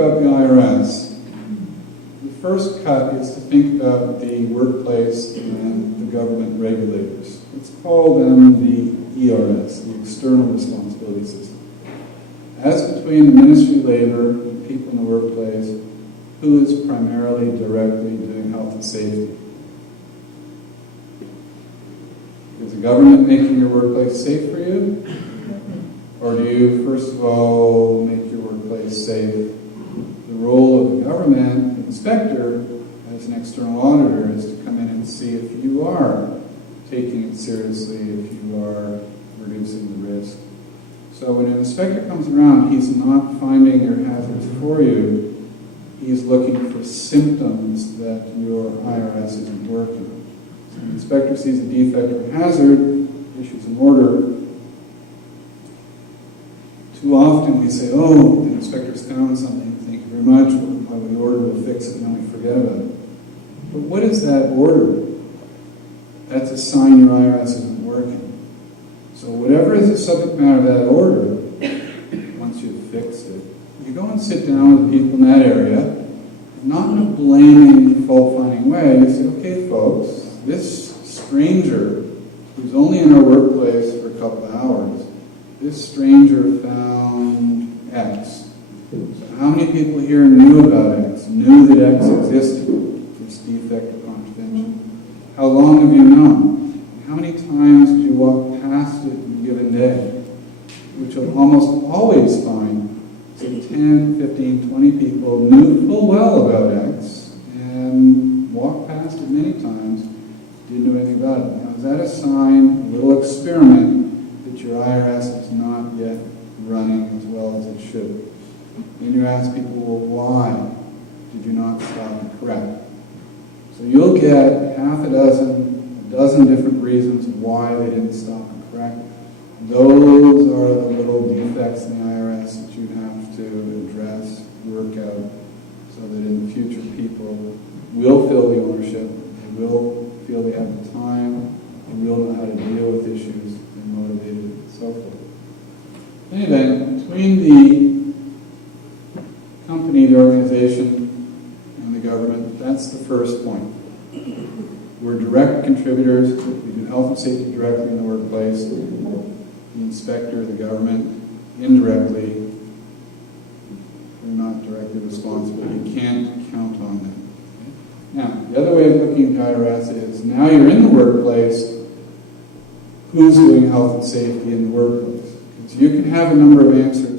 about the IRS, the first cut is to think about the workplace and the government regulators. Let's call them the ERS, the External Responsibility System. As between the Ministry of Labor and people in the workplace, who is primarily directly doing health and safety? Is the government making your workplace safe for you? Or do you, first of all, make your workplace safe? The role of the government inspector as an external auditor is to come in and see if you are taking it seriously, if you are reducing the risk. So when an inspector comes around, he's not finding your hazards for you. He's looking for symptoms that your IRS isn't working. So the inspector sees a defect or hazard, issues an order. Too often we say, oh, the inspector's found something, thank you very much, the order will fix it, and then we forget about it. But what is that order? That's a sign your IRS isn't working. So whatever is the subject matter of that order, once you've fixed it, you go and sit down with people in that area, not in a blaming, fault-finding way. You say, okay, folks, this stranger who's only in our workplace for a couple of hours, this stranger found X. So how many people here knew about X, knew that X existed, this defect or contravention? How long have you known? How many times do you walk past it in a given day? Which you'll almost always find, say 10, 15, 20 people knew full well about X and walked past it many times, didn't know anything about it. Now, is that a sign, a little experiment, that your IRS is not yet running as well as it should? Then you ask people, well, why did you not stop and correct? So you'll get half a dozen different reasons why they didn't stop and correct. Those are the little defects in the IRS that you have to address, work out, so that in the future people will feel the ownership, they will feel they have the time, they will know how to deal with issues, they're motivated, and so forth. Anyway, between the company, the organization, and the government, that's the first point. We're direct contributors. We do health and safety directly in the workplace. The inspector, the government, indirectly, they're not directly responsible. You can't count on them. Okay? Now, the other way of looking at the IRS is, now you're in the workplace, who's doing health and safety in the workplace? Because you can have a number of answers